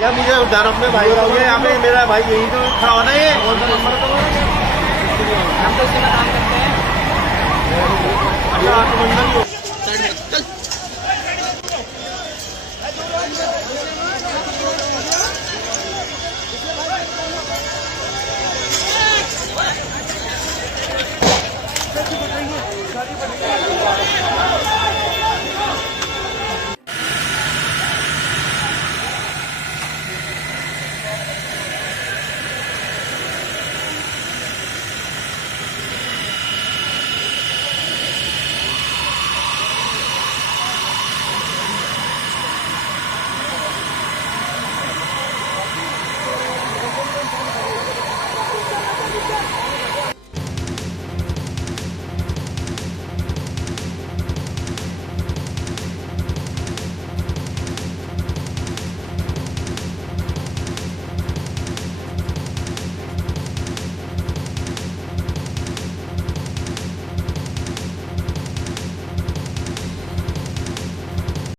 या मुझे उधर अपने भाई हो गए यहाँ पे मेरा भाई यही तो खड़ा होना है हम तो इसमें काम करते हैं। अच्छा,